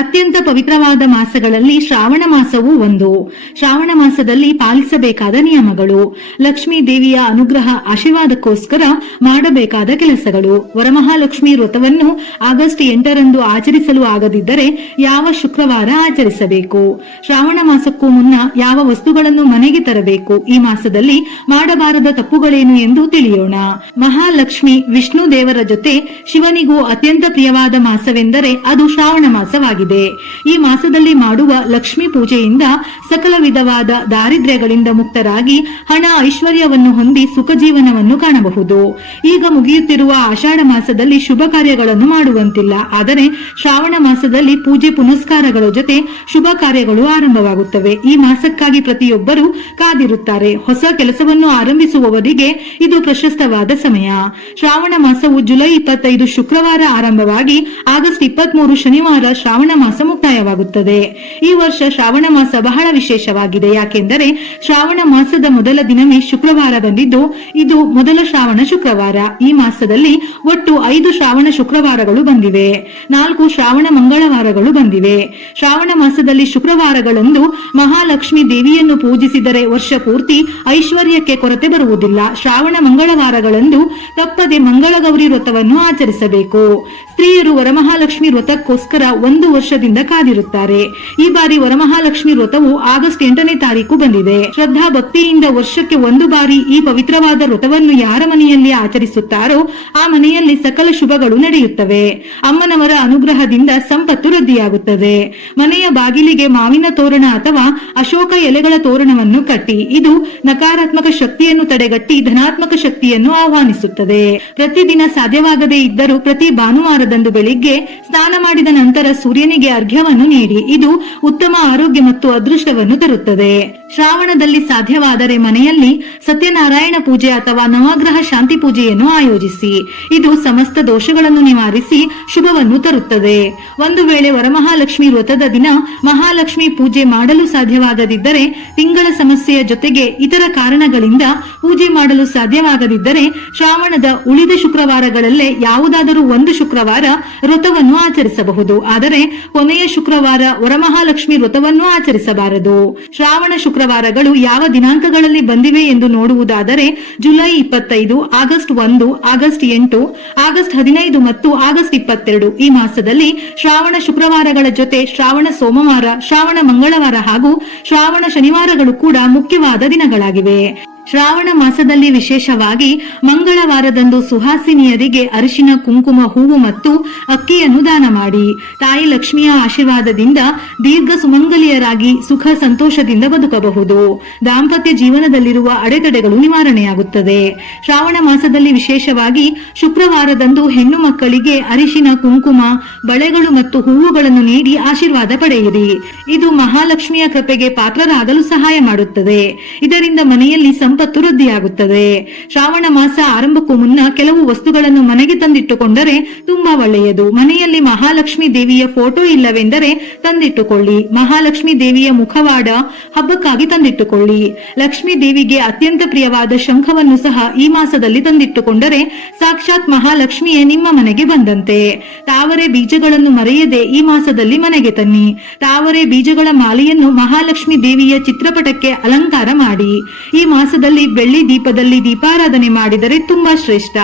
ಅತ್ಯಂತ ಪವಿತ್ರವಾದ ಮಾಸಗಳಲ್ಲಿ ಶ್ರಾವಣ ಮಾಸವೂ ಒಂದು. ಶ್ರಾವಣ ಮಾಸದಲ್ಲಿ ಪಾಲಿಸಬೇಕಾದ ನಿಯಮಗಳು: ಲಕ್ಷ್ಮೀ ದೇವಿಯ ಅನುಗ್ರಹ ಆಶೀರ್ವಾದಕ್ಕೋಸ್ಕರ ಮಾಡಬೇಕಾದ ಕೆಲಸಗಳು. ವರಮಹಾಲಕ್ಷ್ಮಿ ವ್ರತವನ್ನು ಆಗಸ್ಟ್ 8ರಂದು ಆಚರಿಸಲು ಆಗದಿದ್ದರೆ ಯಾವ ಶುಕ್ರವಾರ ಆಚರಿಸಬೇಕು? ಶ್ರಾವಣ ಮಾಸಕ್ಕೂ ಮುನ್ನ ಯಾವ ವಸ್ತುಗಳನ್ನು ಮನೆಗೆ ತರಬೇಕು? ಈ ಮಾಸದಲ್ಲಿ ಮಾಡಬಾರದ ತಪ್ಪುಗಳೇನು ಎಂದು ತಿಳಿಯೋಣ. ಮಹಾಲಕ್ಷ್ಮಿ ವಿಷ್ಣು ದೇವರ ಜೊತೆ ಶಿವನಿಗೂ ಅತ್ಯಂತ ಪ್ರಿಯವಾದ ಮಾಸವೆಂದರೆ ಅದು ಶ್ರಾವಣ ಮಾಸವಾಗಿದೆ. ಈ ಮಾಸದಲ್ಲಿ ಮಾಡುವ ಲಕ್ಷ್ಮೀ ಪೂಜೆಯಿಂದ ಸಕಲ ವಿಧವಾದ ದಾರಿದ್ರ್ಯಗಳಿಂದ ಮುಕ್ತರಾಗಿ ಹಣ ಐಶ್ವರ್ಯವನ್ನು ಹೊಂದಿ ಸುಖ ಜೀವನವನ್ನು ಕಾಣಬಹುದು. ಈಗ ಮುಗಿಯುತ್ತಿರುವ ಆಷಾಢ ಮಾಸದಲ್ಲಿ ಶುಭ ಕಾರ್ಯಗಳನ್ನು ಮಾಡುವಂತಿಲ್ಲ. ಆದರೆ ಶ್ರಾವಣ ಮಾಸದಲ್ಲಿ ಪೂಜೆ ಪುನಸ್ಕಾರಗಳ ಜೊತೆ ಶುಭ ಕಾರ್ಯಗಳು ಆರಂಭವಾಗುತ್ತವೆ. ಈ ಮಾಸಕ್ಕಾಗಿ ಪ್ರತಿಯೊಬ್ಬರು ಕಾದಿರುತ್ತಾರೆ. ಹೊಸ ಕೆಲಸವನ್ನು ಆರಂಭಿಸುವವರಿಗೆ ಇದು ಪ್ರಶಸ್ತವಾದ ಸಮಯ. ಶ್ರಾವಣ ಮಾಸವು ಜುಲೈ 25 ಶುಕ್ರವಾರ ಆರಂಭವಾಗಿ ಆಗಸ್ಟ್ 23 ಶನಿವಾರ ಶ್ರಾವಣ ಮಾಸ ಮುಕ್ತಾಯವಾಗುತ್ತದೆ. ಈ ವರ್ಷ ಶ್ರಾವಣ ಮಾಸ ಬಹಳ ವಿಶೇಷವಾಗಿದೆ. ಯಾಕೆಂದರೆ ಶ್ರಾವಣ ಮಾಸದ ಮೊದಲ ದಿನವೇ ಶುಕ್ರವಾರ ಬಂದಿದ್ದು ಇದು ಮೊದಲ ಶ್ರಾವಣ ಶುಕ್ರವಾರ. ಈ ಮಾಸದಲ್ಲಿ ಒಟ್ಟು 5 ಶ್ರಾವಣ ಶುಕ್ರವಾರಗಳು ಬಂದಿವೆ, 4 ಶ್ರಾವಣ ಮಂಗಳವಾರಗಳು ಬಂದಿವೆ. ಶ್ರಾವಣ ಮಾಸದಲ್ಲಿ ಶುಕ್ರವಾರಗಳಂದು ಮಹಾಲಕ್ಷ್ಮಿ ದೇವಿಯನ್ನು ಪೂಜಿಸಿದರೆ ವರ್ಷ ಪೂರ್ತಿ ಐಶ್ವರ್ಯಕ್ಕೆ ಕೊರತೆ ಬರುವುದಿಲ್ಲ. ಶ್ರಾವಣ ಮಂಗಳವಾರಗಳಂದು ತಪ್ಪದೆ ಮಂಗಳಗೌರಿ ವ್ರತವನ್ನು ಆಚರಿಸಬೇಕು. ಸ್ತ್ರೀಯರು ವರಮಹಾಲಕ್ಷ್ಮಿ ವ್ರತಕ್ಕೋಸ್ಕರ 1 ವರ್ಷದಿಂದ ಕಾದಿರುತ್ತಾರೆ. ಈ ಬಾರಿ ವರಮಹಾಲಕ್ಷ್ಮಿ ವ್ರತವು ಆಗಸ್ಟ್ 8ನೇ ತಾರೀಕು ಬಂದಿದೆ. ಶ್ರದ್ಧಾ ಭಕ್ತಿಯಿಂದ ವರ್ಷಕ್ಕೆ 1 ಬಾರಿ ಈ ಪವಿತ್ರವಾದ ವ್ರತವನ್ನು ಯಾರ ಮನೆಯಲ್ಲಿ ಆಚರಿಸುತ್ತಾರೋ ಆ ಮನೆಯಲ್ಲಿ ಸಕಲ ಶುಭಗಳು ನಡೆಯುತ್ತವೆ. ಅಮ್ಮನವರ ಅನುಗ್ರಹದಿಂದ ಸಂಪತ್ತು ವೃದ್ಧಿಯಾಗುತ್ತದೆ. ಮನೆಯ ಬಾಗಿಲಿಗೆ ಮಾವಿನ ತೋರಣ ಅಥವಾ ಅಶೋಕ ಎಲೆಗಳ ತೋರಣವನ್ನು ಕಟ್ಟಿ. ಇದು ನಕಾರಾತ್ಮಕ ಶಕ್ತಿಯನ್ನು ತಡೆಗಟ್ಟಿ ಧನಾತ್ಮಕ ಶಕ್ತಿಯನ್ನು ಆಹ್ವಾನಿಸುತ್ತದೆ. ಪ್ರತಿದಿನ ಸಾಧ್ಯವಾಗದೇ ಇದ್ದರೂ ಪ್ರತಿ ಭಾನುವಾರದಂದು ಬೆಳಿಗ್ಗೆ ಸ್ನಾನ ಮಾಡಿದ ನಂತರ ಸೂರ್ಯನಿಗೆ ಅರ್ಘ್ಯವನ್ನು ನೀಡಿ. ಇದು ಉತ್ತಮ ಆರೋಗ್ಯ ಮತ್ತು ಅದೃಷ್ಟವನ್ನು ತರುತ್ತದೆ. ಶ್ರಾವಣದಲ್ಲಿ ಸಾಧ್ಯವಾದರೆ ಮನೆಯಲ್ಲಿ ಸತ್ಯನಾರಾಯಣ ಪೂಜೆ ಅಥವಾ ನವಗ್ರಹ ಶಾಂತಿ ಪೂಜೆಯನ್ನು ಆಯೋಜಿಸಿ. ಇದು ಸಮಸ್ತ ದೋಷಗಳನ್ನು ನಿವಾರಿಸಿ ಶುಭವನ್ನು ತರುತ್ತದೆ. ಒಂದು ವೇಳೆ ವರಮಹಾಲಕ್ಷ್ಮಿ ವ್ರತದ ದಿನ ಮಹಾಲಕ್ಷ್ಮಿ ಪೂಜೆ ಮಾಡಲು ಸಾಧ್ಯವಾಗದಿದ್ದರೆ, ತಿಂಗಳ ಸಮಸ್ಯೆಯ ಜೊತೆಗೆ ಇತರ ಕಾರಣಗಳಿಂದ ಪೂಜೆ ಮಾಡಲು ಸಾಧ್ಯವಾಗದಿದ್ದರೆ ಶ್ರಾವಣದ ಉಳಿದ ಶುಕ್ರವಾರಗಳಲ್ಲೇ ಯಾವುದಾದರೂ ಒಂದು ಶುಕ್ರವಾರ ವ್ರತವನ್ನು ಆಚರಿಸಬಹುದು. ಆದರೆ ಕೊನೆಯ ಶುಕ್ರವಾರ ವರಮಹಾಲಕ್ಷ್ಮಿ ವ್ರತವನ್ನು ಆಚರಿಸಬಾರದು. ಶ್ರಾವಣ ಶುಕ್ರವಾರಗಳು ಯಾವ ದಿನಾಂಕಗಳಲ್ಲಿ ಬಂದಿವೆ ಎಂದು ನೋಡುವುದಾದರೆ ಜುಲೈ 25, ಆಗಸ್ಟ್ 1, ಆಗಸ್ಟ್ 8, ಆಗಸ್ಟ್ 15 ಮತ್ತು ಆಗಸ್ಟ್ 22. ಈ ಮಾಸದಲ್ಲಿ ಶ್ರಾವಣ ಶುಕ್ರವಾರಗಳ ಜೊತೆ ಶ್ರಾವಣ ಸೋಮವಾರ, ಶ್ರಾವಣ ಮಂಗಳವಾರ ಹಾಗೂ ಶ್ರಾವಣ ಶನಿವಾರಗಳು ಕೂಡ ಮುಖ್ಯವಾದ ದಿನಗಳಾಗಿವೆ. ಶ್ರಾವಣ ಮಾಸದಲ್ಲಿ ವಿಶೇಷವಾಗಿ ಮಂಗಳವಾರದಂದು ಸುಹಾಸಿನಿಯರಿಗೆ ಅರಿಶಿನ, ಕುಂಕುಮ, ಹೂವು ಮತ್ತು ಅಕ್ಕಿಯನ್ನು ದಾನ ಮಾಡಿ. ತಾಯಿ ಲಕ್ಷ್ಮಿಯ ಆಶೀರ್ವಾದದಿಂದ ದೀರ್ಘ ಸುಮಂಗಲಿಯರಾಗಿ ಸುಖ ಸಂತೋಷದಿಂದ ಬದುಕಬಹುದು. ದಾಂಪತ್ಯ ಜೀವನದಲ್ಲಿರುವ ಅಡೆತಡೆಗಳು ನಿವಾರಣೆಯಾಗುತ್ತದೆ. ಶ್ರಾವಣ ಮಾಸದಲ್ಲಿ ವಿಶೇಷವಾಗಿ ಶುಕ್ರವಾರದಂದು ಹೆಣ್ಣು ಮಕ್ಕಳಿಗೆ ಅರಿಶಿನ, ಕುಂಕುಮ, ಬಳೆಗಳು ಮತ್ತು ಹೂವುಗಳನ್ನು ನೀಡಿ ಆಶೀರ್ವಾದ ಪಡೆಯಿರಿ. ಇದು ಮಹಾಲಕ್ಷ್ಮಿಯ ಕೃಪೆಗೆ ಪಾತ್ರರಾಗಲು ಸಹಾಯ ಮಾಡುತ್ತದೆ. ಇದರಿಂದ ಮನೆಯಲ್ಲಿ ಸಂಪತ್ತು ವೃದ್ಧಿಯಾಗುತ್ತದೆ. ಶ್ರಾವಣ ಮಾಸ ಆರಂಭಕ್ಕೂ ಮುನ್ನ ಕೆಲವು ವಸ್ತುಗಳನ್ನು ಮನೆಗೆ ತಂದಿಟ್ಟುಕೊಂಡರೆ ತುಂಬಾ ಒಳ್ಳೆಯದು. ಮನೆಯಲ್ಲಿ ಮಹಾಲಕ್ಷ್ಮಿ ದೇವಿಯ ಫೋಟೋ ಇಲ್ಲವೆಂದರೆ ತಂದಿಟ್ಟುಕೊಳ್ಳಿ. ಮಹಾಲಕ್ಷ್ಮಿ ದೇವಿಯ ಮುಖವಾಡ ಹಬ್ಬಕ್ಕಾಗಿ ತಂದಿಟ್ಟುಕೊಳ್ಳಿ. ಲಕ್ಷ್ಮೀ ದೇವಿಗೆ ಅತ್ಯಂತ ಪ್ರಿಯವಾದ ಶಂಖವನ್ನು ಸಹ ಈ ಮಾಸದಲ್ಲಿ ತಂದಿಟ್ಟುಕೊಂಡರೆ ಸಾಕ್ಷಾತ್ ಮಹಾಲಕ್ಷ್ಮಿಯೇ ನಿಮ್ಮ ಮನೆಗೆ ಬಂದಂತೆ. ತಾವರೆ ಬೀಜಗಳನ್ನು ಮರೆಯದೆ ಈ ಮಾಸದಲ್ಲಿ ಮನೆಗೆ ತನ್ನಿ. ತಾವರೆ ಬೀಜಗಳ ಮಾಲೆಯನ್ನು ಮಹಾಲಕ್ಷ್ಮಿ ದೇವಿಯ ಚಿತ್ರಪಟಕ್ಕೆ ಅಲಂಕಾರ ಮಾಡಿ. ಈ ಮಾಸದಲ್ಲಿ ಬೆಳ್ಳಿ ದೀಪದಲ್ಲಿ ದೀಪಾರಾಧನೆ ಮಾಡಿದರೆ ತುಂಬಾ ಶ್ರೇಷ್ಠ.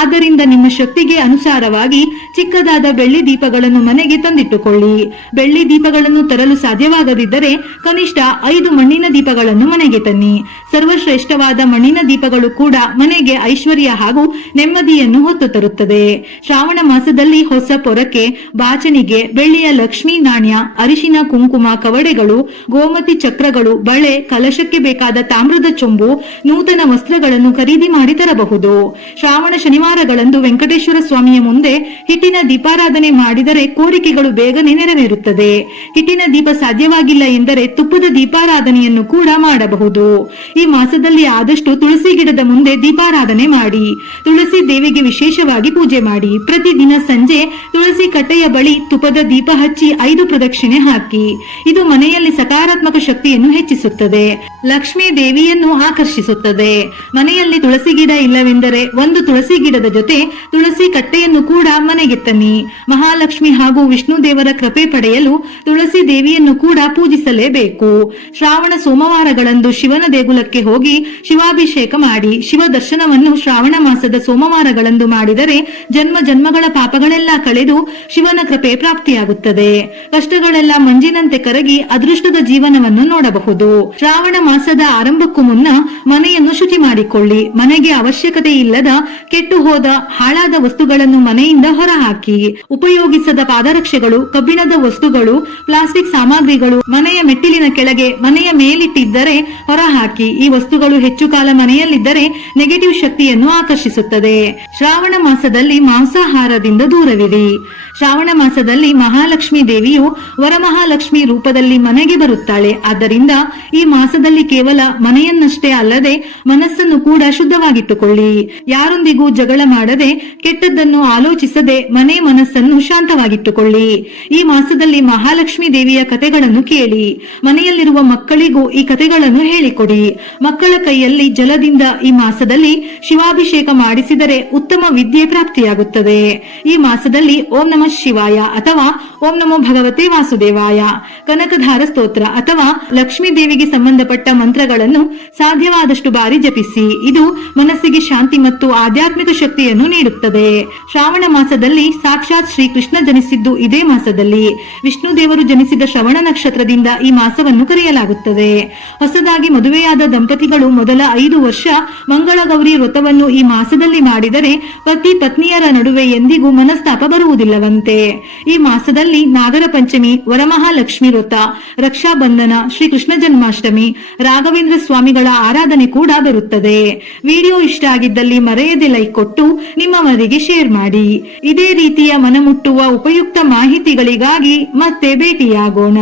ಆದ್ದರಿಂದ ನಿಮ್ಮ ಶಕ್ತಿಗೆ ಅನುಸಾರವಾಗಿ ಚಿಕ್ಕದಾದ ಬೆಳ್ಳಿ ದೀಪಗಳನ್ನು ಮನೆಗೆ ತಂದಿಟ್ಟುಕೊಳ್ಳಿ. ಬೆಳ್ಳಿ ದೀಪಗಳನ್ನು ತರಲು ಸಾಧ್ಯವಾಗದಿದ್ದರೆ ಕನಿಷ್ಠ 5 ಮಣ್ಣಿನ ದೀಪಗಳನ್ನು ಮನೆಗೆ ತನ್ನಿ. ಸರ್ವಶ್ರೇಷ್ಠವಾದ ಮಣ್ಣಿನ ದೀಪಗಳು ಕೂಡ ಮನೆಗೆ ಐಶ್ವರ್ಯ ಹಾಗೂ ನೆಮ್ಮದಿಯನ್ನು ಹೊತ್ತು ತರುತ್ತದೆ. ಶ್ರಾವಣ ಮಾಸದಲ್ಲಿ ಹೊಸ ಪೊರಕೆ, ಬಾಚಣಿಗೆ, ಬೆಳ್ಳಿಯ ಲಕ್ಷ್ಮೀ ನಾಣ್ಯ, ಅರಿಶಿನ, ಕುಂಕುಮ, ಕವಡೆಗಳು, ಗೋಮತಿ ಚಕ್ರಗಳು, ಬಳೆ, ಕಲಶಕ್ಕೆ ಬೇಕಾದ ತಾಮ್ರದ ಚೊಂಬು, ನೂತನ ವಸ್ತ್ರಗಳನ್ನು ಖರೀದಿ ಮಾಡಿ ತರಬಹುದು. ಶ್ರಾವಣ ಶನಿವಾರಗಳಂದು ವೆಂಕಟೇಶ್ವರ ಸ್ವಾಮಿಯ ಮುಂದೆ ಹಿಟ್ಟಿನ ದೀಪಾರಾಧನೆ ಮಾಡಿದರೆ ಕೋರಿಕೆಗಳು ಬೇಗನೆ ನೆರವೇರುತ್ತದೆ. ಹಿಟ್ಟಿನ ದೀಪ ಸಾಧ್ಯವಾಗಿಲ್ಲ ಎಂದರೆ ತುಪ್ಪದ ದೀಪಾರಾಧನೆಯನ್ನು ಕೂಡ ಮಾಡಬಹುದು. ಈ ಮಾಸದಲ್ಲಿ ಆದಷ್ಟು ತುಳಸಿ ಗಿಡದ ಮುಂದೆ ದೀಪಾರಾಧನೆ ಮಾಡಿ. ತುಳಸಿ ದೇವಿಗೆ ವಿಶೇಷವಾಗಿ ಪೂಜೆ ಮಾಡಿ. ಪ್ರತಿದಿನ ಸಂಜೆ ತುಳಸಿ ಕಟ್ಟೆಯ ಬಳಿ ತುಪ್ಪದ ದೀಪ ಹಚ್ಚಿ 5 ಪ್ರದಕ್ಷಿಣೆ ಹಾಕಿ. ಇದು ಮನೆಯಲ್ಲಿ ಸಕಾರಾತ್ಮಕ ಶಕ್ತಿಯನ್ನು ಹೆಚ್ಚಿಸುತ್ತದೆ. ಲಕ್ಷ್ಮೀ ದೇವಿಯನ್ನು ಆಕರ್ಷಿಸುತ್ತದೆ. ಆಕರ್ಷಿಸುತ್ತದೆ. ಮನೆಯಲ್ಲಿ ತುಳಸಿ ಗಿಡ ಇಲ್ಲವೆಂದರೆ ಒಂದು ತುಳಸಿ ಗಿಡದ ಜೊತೆ ತುಳಸಿ ಕಟ್ಟೆಯನ್ನು ಕೂಡ ಮನೆಗೆ ತನ್ನಿ. ಮಹಾಲಕ್ಷ್ಮಿ ಹಾಗೂ ವಿಷ್ಣು ದೇವರ ಕೃಪೆ ಪಡೆಯಲು ತುಳಸಿ ದೇವಿಯನ್ನು ಕೂಡ ಪೂಜಿಸಲೇಬೇಕು. ಶ್ರಾವಣ ಸೋಮವಾರಗಳಂದು ಶಿವನ ದೇಗುಲಕ್ಕೆ ಹೋಗಿ ಶಿವಾಭಿಷೇಕ ಮಾಡಿ ಶಿವ ದರ್ಶನವನ್ನು ಶ್ರಾವಣ ಮಾಸದ ಸೋಮವಾರಗಳಂದು ಮಾಡಿದರೆ ಜನ್ಮ ಜನ್ಮಗಳ ಪಾಪಗಳೆಲ್ಲ ಕಳೆದು ಶಿವನ ಕೃಪೆ ಪ್ರಾಪ್ತಿಯಾಗುತ್ತದೆ. ಕಷ್ಟಗಳೆಲ್ಲ ಮಂಜಿನಂತೆ ಕರಗಿ ಅದೃಷ್ಟದ ಜೀವನವನ್ನು ನೋಡಬಹುದು. ಶ್ರಾವಣ ಮಾಸದ ಆರಂಭಕ್ಕೂ ಮುನ್ನ ಮನೆಯನ್ನು ಶುಚಿ ಮಾಡಿಕೊಳ್ಳಿ. ಮನೆಗೆ ಅವಶ್ಯಕತೆ ಇಲ್ಲದ ಕೆಟ್ಟು ಹೋದ ಹಾಳಾದ ವಸ್ತುಗಳನ್ನು ಮನೆಯಿಂದ ಹೊರಹಾಕಿ. ಉಪಯೋಗಿಸದ ಪಾದರಕ್ಷೆಗಳು, ಕಬ್ಬಿಣದ ವಸ್ತುಗಳು, ಪ್ಲಾಸ್ಟಿಕ್ ಸಾಮಗ್ರಿಗಳು ಮನೆಯ ಮೆಟ್ಟಿಲಿನ ಕೆಳಗೆ, ಮನೆಯ ಮೇಲಿಟ್ಟಿದ್ದರೆ ಹೊರಹಾಕಿ. ಈ ವಸ್ತುಗಳು ಹೆಚ್ಚು ಕಾಲ ಮನೆಯಲ್ಲಿದ್ದರೆ ನೆಗೆಟಿವ್ ಶಕ್ತಿಯನ್ನು ಆಕರ್ಷಿಸುತ್ತದೆ. ಶ್ರಾವಣ ಮಾಸದಲ್ಲಿ ಮಾಂಸಾಹಾರದಿಂದ ದೂರವಿರಿ. ಶ್ರಾವಣ ಮಾಸದಲ್ಲಿ ಮಹಾಲಕ್ಷ್ಮಿ ದೇವಿಯು ವರಮಹಾಲಕ್ಷ್ಮಿ ರೂಪದಲ್ಲಿ ಮನೆಗೆ ಬರುತ್ತಾಳೆ. ಆದ್ದರಿಂದ ಈ ಮಾಸದಲ್ಲಿ ಕೇವಲ ಮನೆಯನ್ನಷ್ಟೇ ಅಲ್ಲದೆ ಮನಸ್ಸನ್ನು ಕೂಡ ಶುದ್ಧವಾಗಿಟ್ಟುಕೊಳ್ಳಿ. ಯಾರೊಂದಿಗೂ ಜಗಳ ಮಾಡದೆ, ಕೆಟ್ಟದ್ದನ್ನು ಆಲೋಚಿಸದೆ ಮನೆ ಮನಸ್ಸನ್ನು ಶಾಂತವಾಗಿಟ್ಟುಕೊಳ್ಳಿ. ಈ ಮಾಸದಲ್ಲಿ ಮಹಾಲಕ್ಷ್ಮಿ ದೇವಿಯ ಕಥೆಗಳನ್ನು ಕೇಳಿ. ಮನೆಯಲ್ಲಿರುವ ಮಕ್ಕಳಿಗೂ ಈ ಕಥೆಗಳನ್ನು ಹೇಳಿಕೊಡಿ. ಮಕ್ಕಳ ಕೈಯಲ್ಲಿ ಜಲದಿಂದ ಈ ಮಾಸದಲ್ಲಿ ಶಿವಾಭಿಷೇಕ ಮಾಡಿಸಿದರೆ ಉತ್ತಮ ವಿದ್ಯೆ ಪ್ರಾಪ್ತಿಯಾಗುತ್ತದೆ. ಈ ಮಾಸದಲ್ಲಿ ಓಂ ನಮಃ ಶಿವಾಯ ಅಥವಾ ಓಂ ನಮೋ ಭಗವತೆ ವಾಸುದೇವಾಯ, ಕನಕಧಾರ ಸ್ತೋತ್ರ ಅಥವಾ ಲಕ್ಷ್ಮೀ ದೇವಿಗೆ ಸಂಬಂಧಪಟ್ಟ ಮಂತ್ರಗಳನ್ನು ಸಾಧ್ಯವಾದಷ್ಟು ಬಾರಿ ಜಪಿಸಿ. ಇದು ಮನಸ್ಸಿಗೆ ಶಾಂತಿ ಮತ್ತು ಆಧ್ಯಾತ್ಮಿಕ ಶಕ್ತಿಯನ್ನು ನೀಡುತ್ತದೆ. ಶ್ರಾವಣ ಮಾಸದಲ್ಲಿ ಸಾಕ್ಷಾತ್ ಶ್ರೀ ಕೃಷ್ಣ ಜನಿಸಿದ್ದು ಇದೇ ಮಾಸದಲ್ಲಿ. ವಿಷ್ಣು ದೇವರು ಜನಿಸಿದ ಶ್ರವಣ ನಕ್ಷತ್ರದಿಂದ ಈ ಮಾಸವನ್ನು ಕರೆಯಲಾಗುತ್ತದೆ. ಹೊಸದಾಗಿ ಮದುವೆಯಾದ ದಂಪತಿಗಳು ಮೊದಲ 5 ವರ್ಷ ಮಂಗಳಗೌರಿ ವ್ರತವನ್ನು ಈ ಮಾಸದಲ್ಲಿ ಮಾಡಿದರೆ ಪತಿ ಪತ್ನಿಯರ ನಡುವೆ ಎಂದಿಗೂ ಮನಸ್ತಾಪ ಬರುವುದಿಲ್ಲವಂತೆ. ಈ ಮಾಸದಲ್ಲಿ ನಾಗರ ಪಂಚಮಿ, ವರಮಹಾಲಕ್ಷ್ಮಿ ವ್ರತ, ರಕ್ಷಾ ಬಂಧನ, ಶ್ರೀ ಕೃಷ್ಣ ಜನ್ಮಾಷ್ಟಮಿ, ರಾಘವೇಂದ್ರ ಸ್ವಾಮಿಗಳ ಆರಾಧನೆ ಕೂಡ ಬರುತ್ತದೆ. ವಿಡಿಯೋ ಇಷ್ಟ ಆಗಿದ್ದಲ್ಲಿ ಮರೆಯದೆ ಲೈಕ್ ಕೊಟ್ಟು ನಿಮ್ಮವರಿಗೆ ಶೇರ್ ಮಾಡಿ. ಇದೇ ರೀತಿಯ ಮನಮುಟ್ಟುವ ಉಪಯುಕ್ತ ಮಾಹಿತಿಗಳಿಗಾಗಿ ಮತ್ತೆ ಭೇಟಿಯಾಗೋಣ.